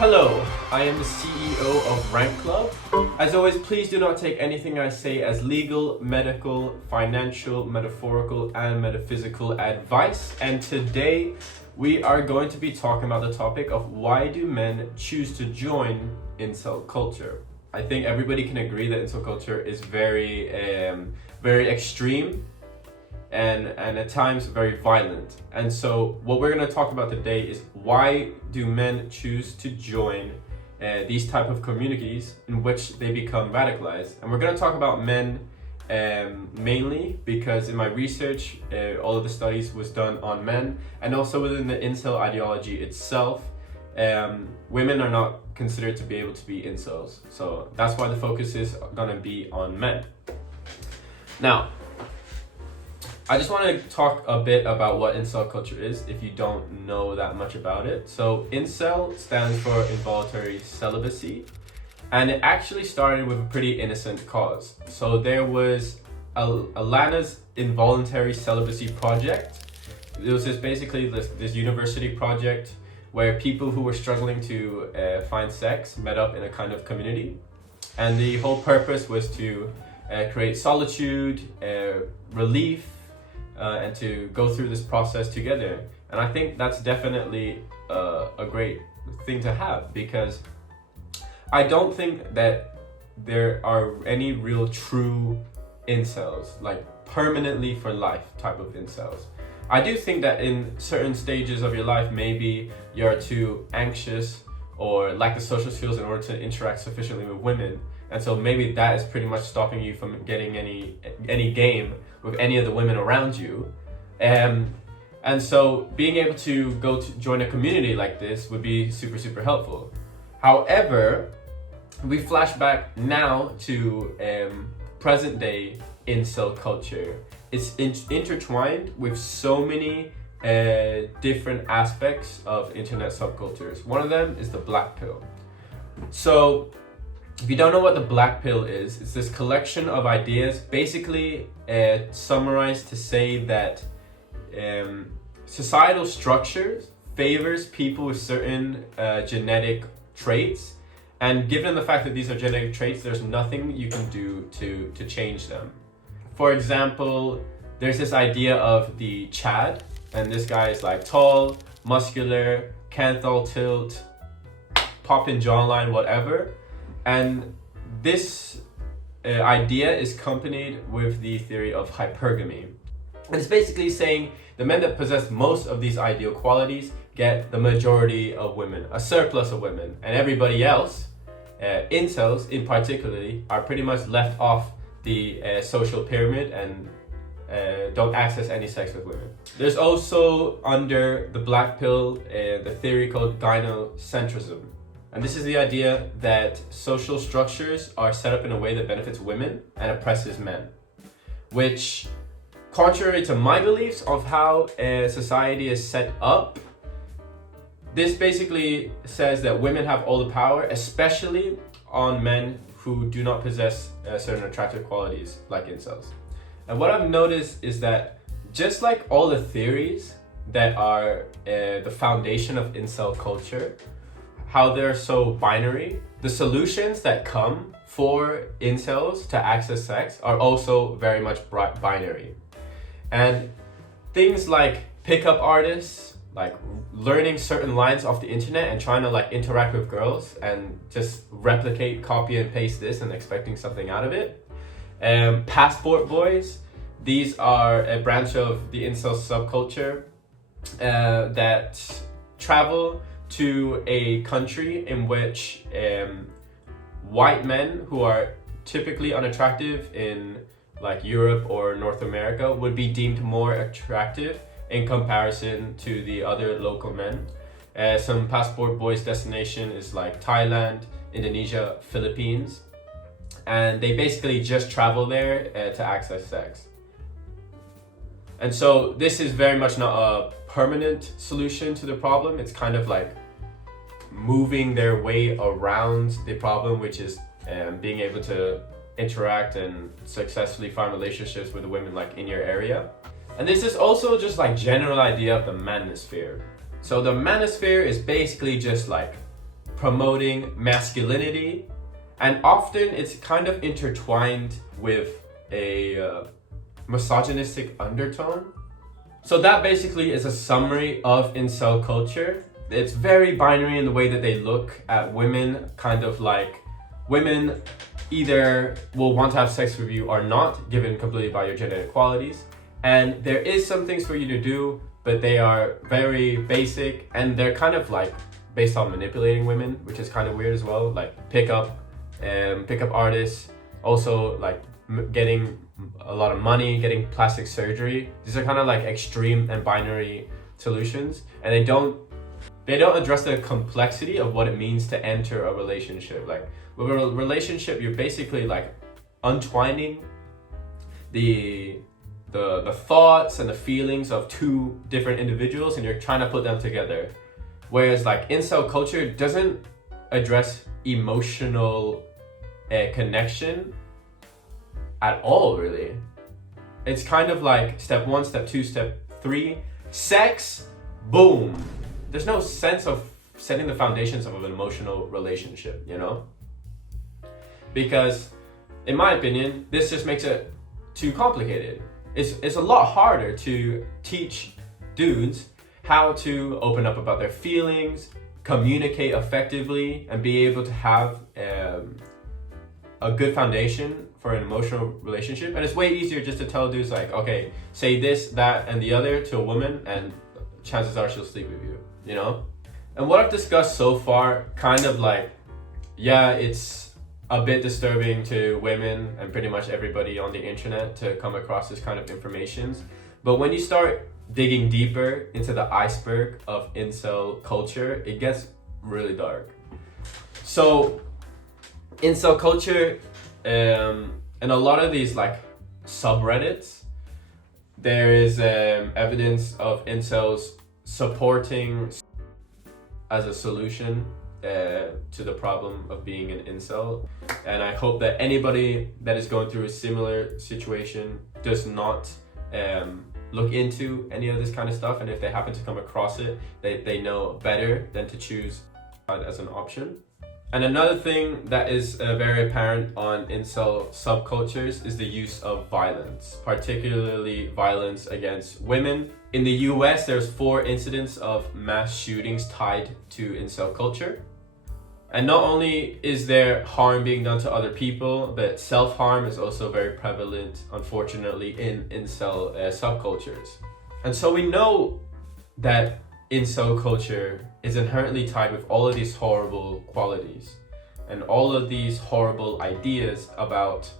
Hello, I am the CEO of Rant Club. As always, please do not take anything I say as legal, medical, financial, metaphorical, and metaphysical advice. And today we are going to be talking about the topic of why do men choose to join incel culture. I think everybody can agree that incel culture is very extreme and at times very violent. And so what we're going to talk about today is why do men choose to join these type of communities in which they become radicalized. And we're going to talk about men mainly because in my research all of the studies was done on men, and also within the incel ideology itself women are not considered to be able to be incels, so that's why the focus is going to be on men. Now I just want to talk a bit about what incel culture is if you don't know that much about it. So incel stands for involuntary celibacy, and it actually started with a pretty innocent cause. So there was Alana's involuntary celibacy project. It was basically this university project where people who were struggling to find sex met up in a kind of community, and the whole purpose was to create solitude, relief, and to go through this process together. And I think that's definitely a great thing to have, because I don't think that there are any real true incels, like permanently for life type of incels. I do think that in certain stages of your life, maybe you're too anxious or lack the social skills in order to interact sufficiently with women, and so maybe that is pretty much stopping you from getting any game with any of the women around you. And so being able to join a community like this would be super helpful. However, we flash back now to present day incel culture. It's intertwined with so many different aspects of internet subcultures. One of them is the black pill. So if you don't know what the black pill is, it's this collection of ideas, basically summarized to say that societal structures favors people with certain genetic traits, and given the fact that these are genetic traits, there's nothing you can do to change them. For example, there's this idea of the Chad, and this guy is like tall, muscular, canthal tilt, popping jawline, whatever. And this idea is accompanied with the theory of hypergamy. And it's basically saying the men that possess most of these ideal qualities get the majority of women, a surplus of women, and everybody else, incels in particularly, are pretty much left off the social pyramid and don't access any sex with women. There's also, under the black pill, the theory called gynocentrism. And this is the idea that social structures are set up in a way that benefits women and oppresses men, which, contrary to my beliefs of how society is set up, this basically says that women have all the power, especially on men who do not possess certain attractive qualities like incels. And what I've noticed is that just like all the theories that are the foundation of incel culture, how they're so binary, the solutions that come for incels to access sex are also very much binary. And things like pickup artists, like learning certain lines off the internet and trying to like interact with girls and just replicate, copy and paste this and expecting something out of it. Passport boys, these are a branch of the incel subculture that travel to a country in which white men who are typically unattractive in like Europe or North America would be deemed more attractive in comparison to the other local men. Some passport boys' destination is like Thailand, Indonesia, Philippines, and they basically just travel there to access sex. And so this is very much not a permanent solution to the problem. It's kind of like moving their way around the problem, which is being able to interact and successfully find relationships with the women like in your area. And this is also just like general idea of the manosphere. So the manosphere is basically just like promoting masculinity, and often it's kind of intertwined with a misogynistic undertone. So that basically is a summary of incel culture. It's very binary in the way that they look at women, kind of like women either will want to have sex with you or not, given completely by your genetic qualities. And there is some things for you to do, but they are very basic, and they're kind of like based on manipulating women, which is kind of weird as well. Like pickup artists, also like getting a lot of money, getting plastic surgery. These are kind of like extreme and binary solutions, and they don't address the complexity of what it means to enter a relationship. Like with a relationship, you're basically like untwining the thoughts and the feelings of two different individuals, and you're trying to put them together. Whereas like incel culture doesn't address emotional connection at all, really. It's kind of like step 1, step 2, step 3, sex, boom. There's no sense of setting the foundations of an emotional relationship, you know? Because in my opinion, this just makes it too complicated. It's a lot harder to teach dudes how to open up about their feelings, communicate effectively, and be able to have a good foundation for an emotional relationship. And it's way easier just to tell dudes like, okay, say this, that, and the other to a woman, and chances are she'll sleep with you, you know? And what I've discussed so far, kind of like, yeah, it's a bit disturbing to women and pretty much everybody on the internet to come across this kind of information. But when you start digging deeper into the iceberg of incel culture, it gets really dark. So incel culture, and a lot of these like subreddits, there is evidence of incels supporting as a solution to the problem of being an incel. And I hope that anybody that is going through a similar situation does not look into any of this kind of stuff, and if they happen to come across it, they know better than to choose as an option. And another thing that is very apparent on incel subcultures is the use of violence, particularly violence against women. In the US, there's 4 incidents of mass shootings tied to incel culture. And not only is there harm being done to other people, but self-harm is also very prevalent, unfortunately, in incel subcultures. And so we know that incel culture is inherently tied with all of these horrible qualities and all of these horrible ideas about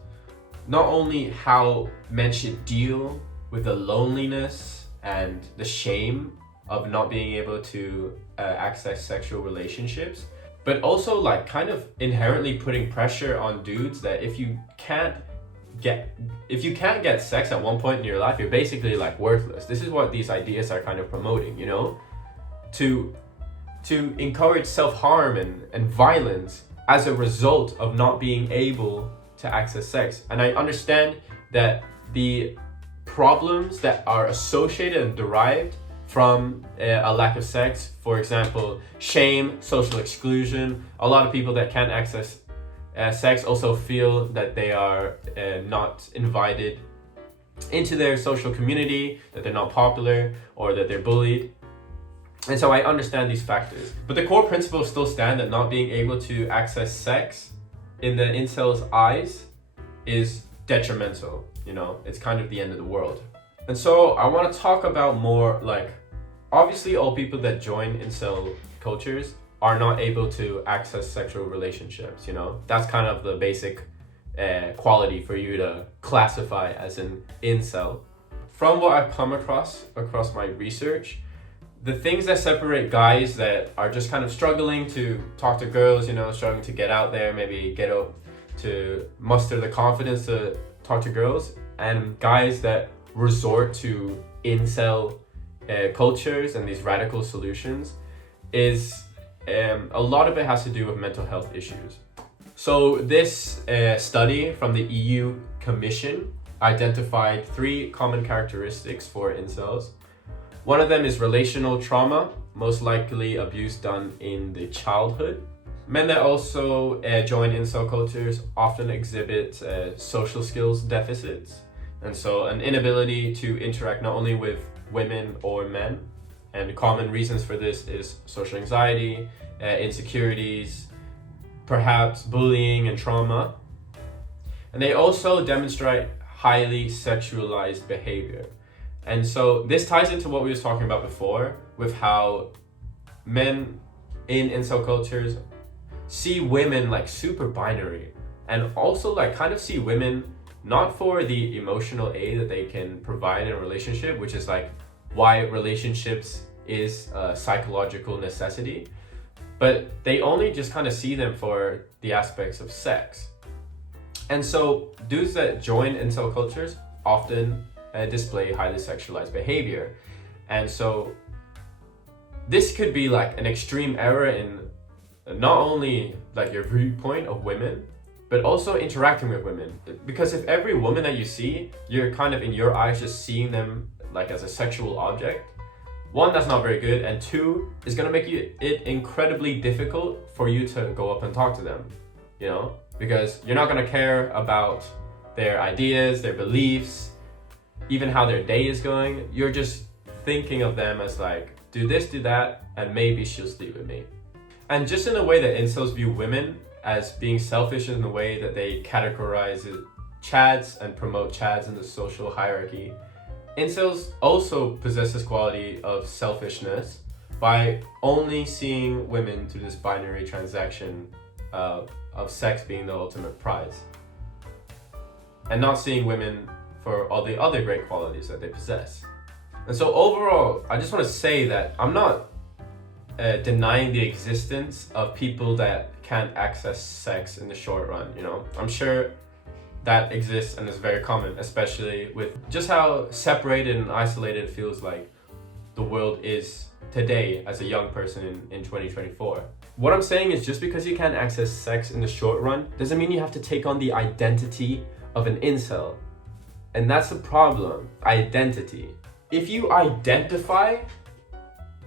not only how men should deal with the loneliness and the shame of not being able to access sexual relationships, but also like kind of inherently putting pressure on dudes that if you can't get sex at one point in your life, you're basically like worthless. This is what these ideas are kind of promoting, you know, to encourage self-harm and violence as a result of not being able to access sex. And I understand that the problems that are associated and derived from a lack of sex, for example, shame, social exclusion. A lot of people that can't access sex also feel that they are not invited into their social community, that they're not popular, or that they're bullied. And so I understand these factors. But the core principles still stand, that not being able to access sex in the incel's eyes is detrimental. You know, it's kind of the end of the world. And so I want to talk about more like, obviously all people that join incel cultures are not able to access sexual relationships, you know? That's kind of the basic quality for you to classify as an incel. From what I've come across my research, the things that separate guys that are just kind of struggling to talk to girls, you know, struggling to get out there, maybe get up to muster the confidence to talk to girls, and guys that resort to incel cultures and these radical solutions, is a lot of it has to do with mental health issues. So this study from the EU Commission identified 3 common characteristics for incels. One of them is relational trauma, most likely abuse done in the childhood. Men that also join incel cultures often exhibit social skills deficits, and so an inability to interact not only with women or men. And common reasons for this is social anxiety, insecurities, perhaps bullying and trauma. And they also demonstrate highly sexualized behavior. And so this ties into what we was talking about before with how men in incel cultures see women like super binary, and also like kind of see women not for the emotional aid that they can provide in a relationship, which is like why relationships is a psychological necessity, but they only just kind of see them for the aspects of sex. And so dudes that join incel cultures often display highly sexualized behavior. And so this could be like an extreme error in not only like your viewpoint of women, but also interacting with women. Because if every woman that you see, you're kind of in your eyes just seeing them like as a sexual object, one, that's not very good, and two, it's gonna make it incredibly difficult for you to go up and talk to them, you know? Because you're not gonna care about their ideas, their beliefs, even how their day is going. You're just thinking of them as like, do this, do that, and maybe she'll sleep with me. And just in a way that incels view women as being selfish in the way that they categorize chads and promote chads in the social hierarchy, incels also possess this quality of selfishness by only seeing women through this binary transaction of sex being the ultimate prize, and not seeing women for all the other great qualities that they possess. And so overall, I just want to say that I'm not denying the existence of people that can't access sex in the short run, you know? I'm sure that exists and is very common, especially with just how separated and isolated it feels like the world is today as a young person in 2024. What I'm saying is just because you can't access sex in the short run doesn't mean you have to take on the identity of an incel. And that's the problem, identity. If you identify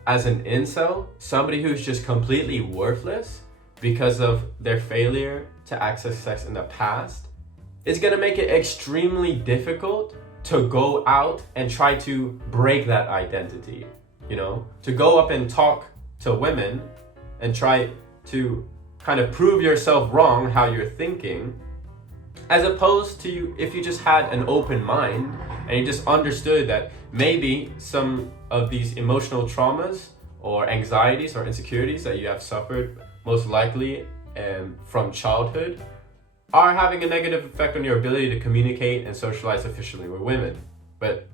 as an incel, somebody who's just completely worthless because of their failure to access sex in the past, it's gonna make it extremely difficult to go out and try to break that identity, you know? To go up and talk to women and try to kind of prove yourself wrong how you're thinking, as opposed to if you just had an open mind and you just understood that maybe some of these emotional traumas or anxieties or insecurities that you have suffered most likely from childhood are having a negative effect on your ability to communicate and socialize efficiently with women. But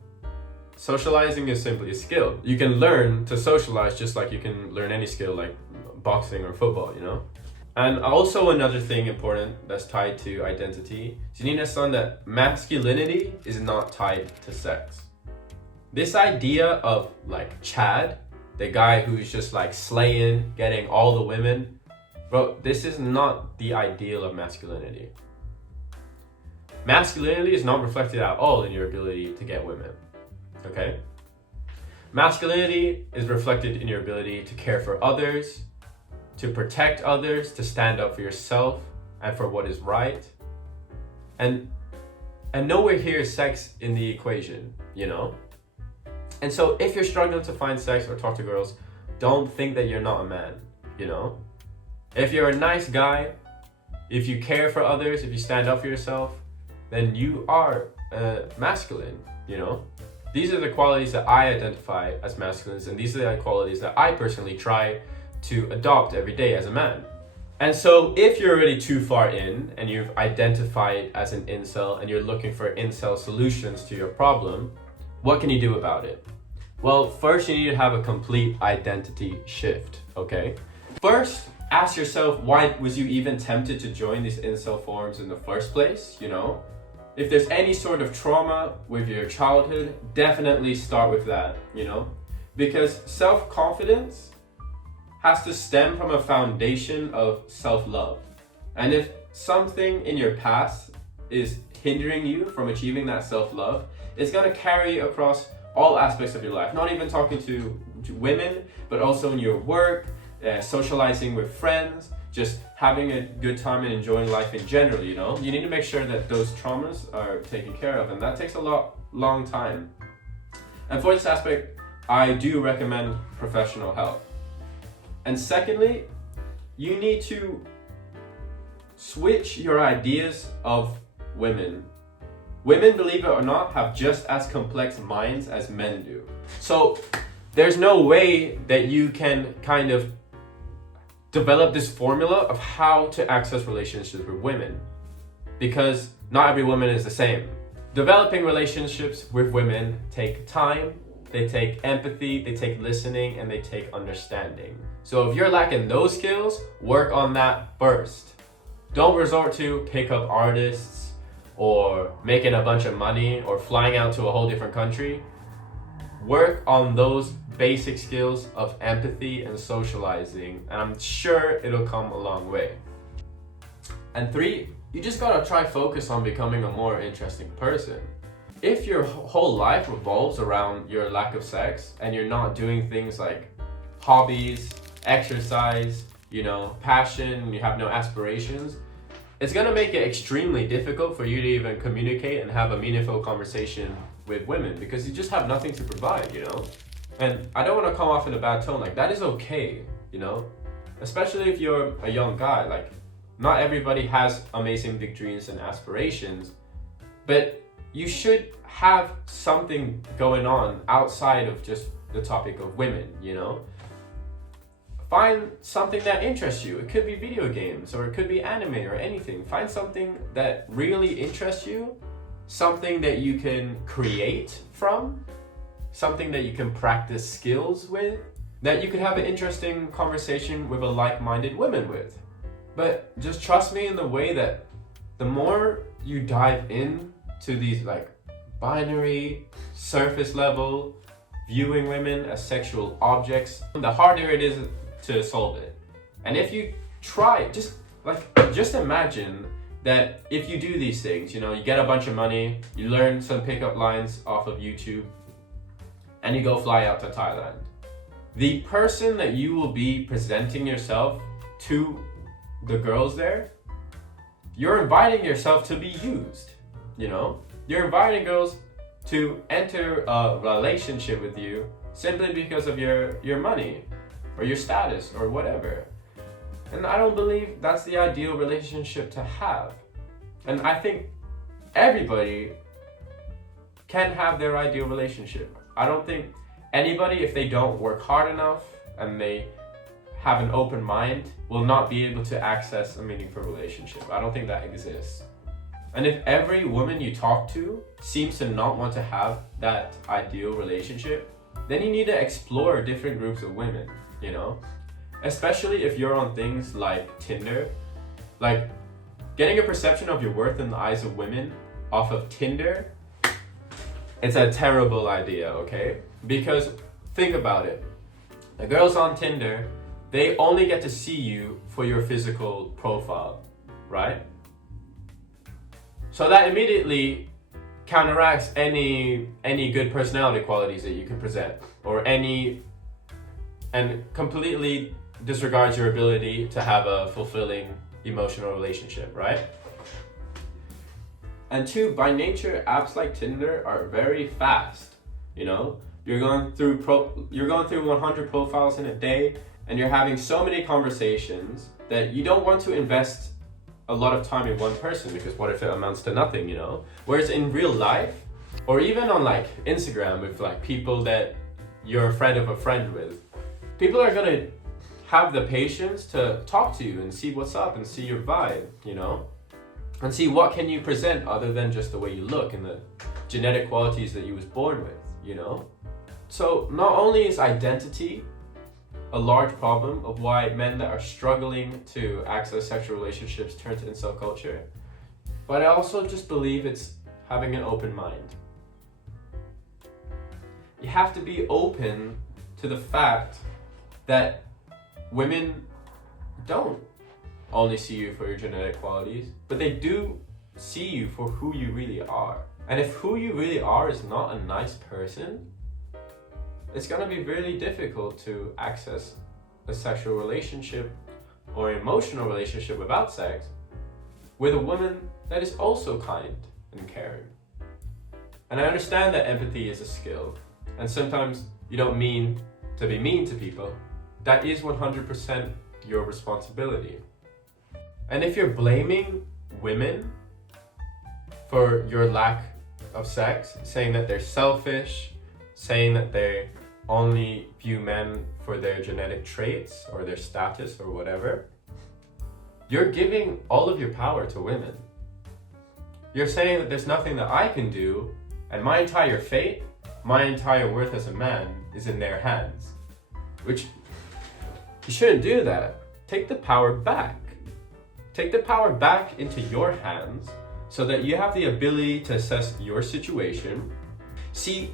socializing is simply a skill. You can learn to socialize just like you can learn any skill like boxing or football, you know? And also another thing important that's tied to identity is you need to understand that masculinity is not tied to sex. This idea of like Chad, the guy who's just like slaying, getting all the women, bro, this is not the ideal of masculinity. Masculinity is not reflected at all in your ability to get women, okay? Masculinity is reflected in your ability to care for others, to protect others, to stand up for yourself and for what is right. And nowhere here is sex in the equation, you know? And so if you're struggling to find sex or talk to girls, don't think that you're not a man, you know? If you're a nice guy, if you care for others, if you stand up for yourself, then you are masculine, you know? These are the qualities that I identify as masculines, and these are the qualities that I personally try to adopt every day as a man. And so if you're already too far in and you've identified as an incel and you're looking for incel solutions to your problem, what can you do about it? Well, first you need to have a complete identity shift, okay? First, ask yourself, why was you even tempted to join these incel forums in the first place, you know? If there's any sort of trauma with your childhood, definitely start with that, you know? Because self-confidence has to stem from a foundation of self-love. And if something in your past is hindering you from achieving that self-love, it's gonna carry across all aspects of your life. Not even talking to women, but also in your work, socializing with friends, just having a good time and enjoying life in general, you know? You need to make sure that those traumas are taken care of, and that takes a long time. And for this aspect, I do recommend professional help. And secondly, you need to switch your ideas of women. Women, believe it or not, have just as complex minds as men do. So there's no way that you can kind of develop this formula of how to access relationships with women, because not every woman is the same. Developing relationships with women take time, they take empathy, they take listening, and they take understanding. So if you're lacking those skills, work on that first. Don't resort to pickup artists or making a bunch of money or flying out to a whole different country. Work on those basic skills of empathy and socializing, and I'm sure it'll come a long way. And 3, you just gotta try focus on becoming a more interesting person. If your whole life revolves around your lack of sex and you're not doing things like hobbies, exercise, you know, passion, you have no aspirations, it's gonna make it extremely difficult for you to even communicate and have a meaningful conversation with women, because you just have nothing to provide, you know? And I don't want to come off in a bad tone, like that is okay, you know? Especially if you're a young guy, like not everybody has amazing big dreams and aspirations, but you should have something going on outside of just the topic of women, you know? Find something that interests you. It could be video games, or it could be anime, or anything. Find something that really interests you, something that you can create from, something that you can practice skills with, that you could have an interesting conversation with a like-minded woman with. But just trust me in the way that the more you dive in to these like binary, surface level, viewing women as sexual objects, the harder it is to solve it. And if you try, just imagine that if you do these things, you know, you get a bunch of money, you learn some pickup lines off of YouTube, and you go fly out to Thailand. The person that you will be presenting yourself to the girls there, you're inviting yourself to be used, you know? You're inviting girls to enter a relationship with you simply because of your money or your status or whatever. And I don't believe that's the ideal relationship to have. And I think everybody can have their ideal relationship. I don't think anybody, if they don't work hard enough and they have an open mind, will not be able to access a meaningful relationship. I don't think that exists. And if every woman you talk to seems to not want to have that ideal relationship, then you need to explore different groups of women, you know? Especially if you're on things like Tinder. Like, getting a perception of your worth in the eyes of women off of Tinder, it's a terrible idea, okay? Because think about it. The girls on Tinder, they only get to see you for your physical profile, right? So that immediately counteracts any good personality qualities that you can present, or and completely disregards your ability to have a fulfilling emotional relationship, right? And 2, by nature, apps like Tinder are very fast. You know, you're going through 100 profiles in a day, and you're having so many conversations that you don't want to invest a lot of time in one person, because what if it amounts to nothing, you know? Whereas in real life, or even on like Instagram with like people that you're a friend of a friend with, people are gonna have the patience to talk to you and see what's up and see your vibe, you know? And see what can you present other than just the way you look and the genetic qualities that you was born with, you know? So not only is identity a large problem of why men that are struggling to access sexual relationships turn to incel culture, but I also just believe it's having an open mind. You have to be open to the fact that women don't only see you for your genetic qualities, but they do see you for who you really are. And if who you really are is not a nice person, it's gonna be really difficult to access a sexual relationship or emotional relationship without sex with a woman that is also kind and caring. And I understand that empathy is a skill, and sometimes you don't mean to be mean to people. That is 100% your responsibility. And if you're blaming women for your lack of sex, saying that they're selfish, saying that they only view men for their genetic traits or their status or whatever, you're giving all of your power to women. You're saying that there's nothing that I can do, and my entire fate, my entire worth as a man is in their hands. Which, you shouldn't do that. Take the power back. Take the power back into your hands so that you have the ability to assess your situation. See,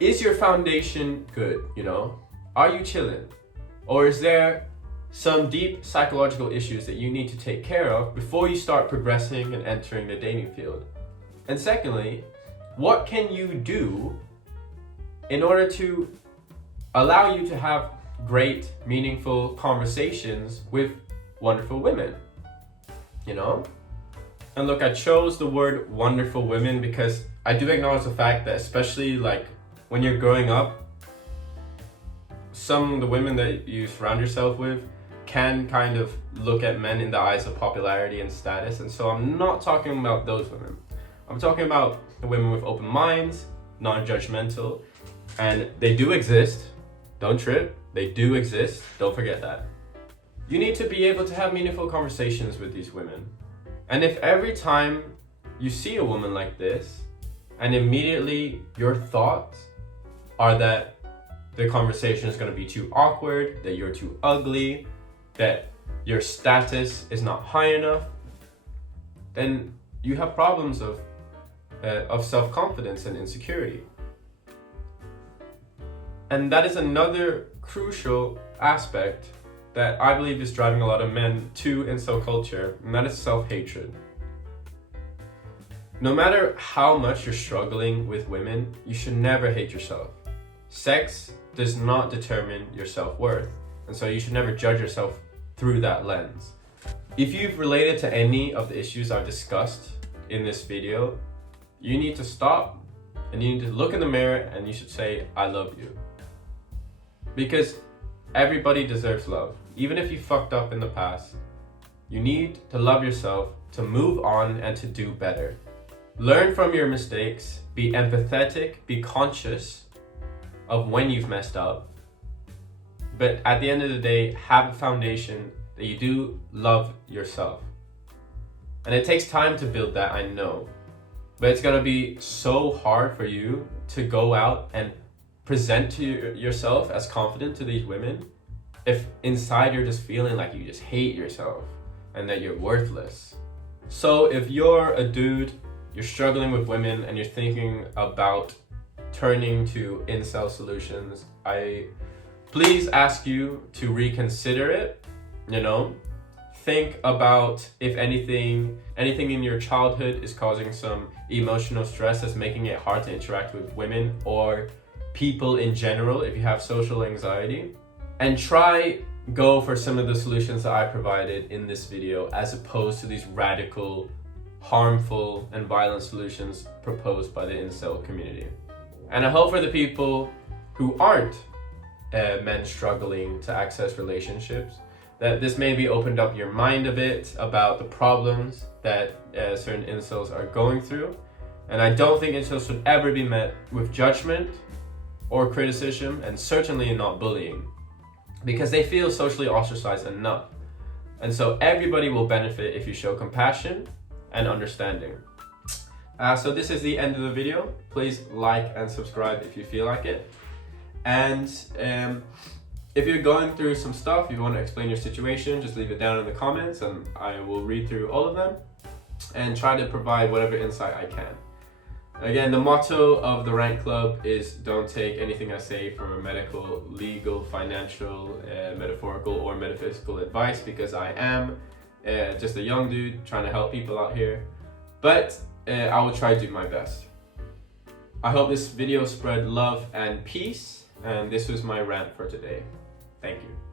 is your foundation good, you know? Are you chilling? Or is there some deep psychological issues that you need to take care of before you start progressing and entering the dating field? And secondly, what can you do in order to allow you to have great, meaningful conversations with wonderful women, you know? And look, I chose the word wonderful women because I do acknowledge the fact that, especially like when you're growing up, some of the women that you surround yourself with can kind of look at men in the eyes of popularity and status. And so I'm not talking about those women. I'm talking about the women with open minds, non-judgmental, and they do exist. Don't trip. They do exist. Don't forget that. You need to be able to have meaningful conversations with these women. And if every time you see a woman like this, and immediately your thoughts are that the conversation is going to be too awkward, that you're too ugly, that your status is not high enough, then you have problems of self-confidence and insecurity. And that is another crucial aspect that I believe is driving a lot of men to incel culture, and that is self-hatred. No matter how much you're struggling with women, you should never hate yourself. Sex does not determine your self-worth, and so you should never judge yourself through that lens. If you've related to any of the issues I've discussed in this video, you need to stop and you need to look in the mirror and you should say, I love you. Because everybody deserves love. Even if you fucked up in the past, you need to love yourself to move on and to do better. Learn from your mistakes, be empathetic, be conscious of when you've messed up. But at the end of the day, have a foundation that you do love yourself. And it takes time to build that, I know. But it's gonna be so hard for you to go out and present to yourself as confident to these women if inside you're just feeling like you just hate yourself and that you're worthless. So if you're a dude, you're struggling with women and you're thinking about turning to incel solutions, I please ask you to reconsider it, you know? Think about if anything in your childhood is causing some emotional stress that's making it hard to interact with women or people in general if you have social anxiety. And go for some of the solutions that I provided in this video as opposed to these radical, harmful, and violent solutions proposed by the incel community. And I hope for the people who aren't men struggling to access relationships, that this maybe opened up your mind a bit about the problems that certain incels are going through. And I don't think incels should ever be met with judgment or criticism, and certainly not bullying, because they feel socially ostracized enough. And so everybody will benefit if you show compassion and understanding. So this is the end of the video. Please like and subscribe if you feel like it. And if you're going through some stuff, you want to explain your situation, just leave it down in the comments and I will read through all of them and try to provide whatever insight I can. Again, the motto of the Rant Club is don't take anything I say for medical, legal, financial, metaphorical, or metaphysical advice, because I am just a young dude trying to help people out here. But I will try to do my best. I hope this video spread love and peace, and this was my rant for today. Thank you.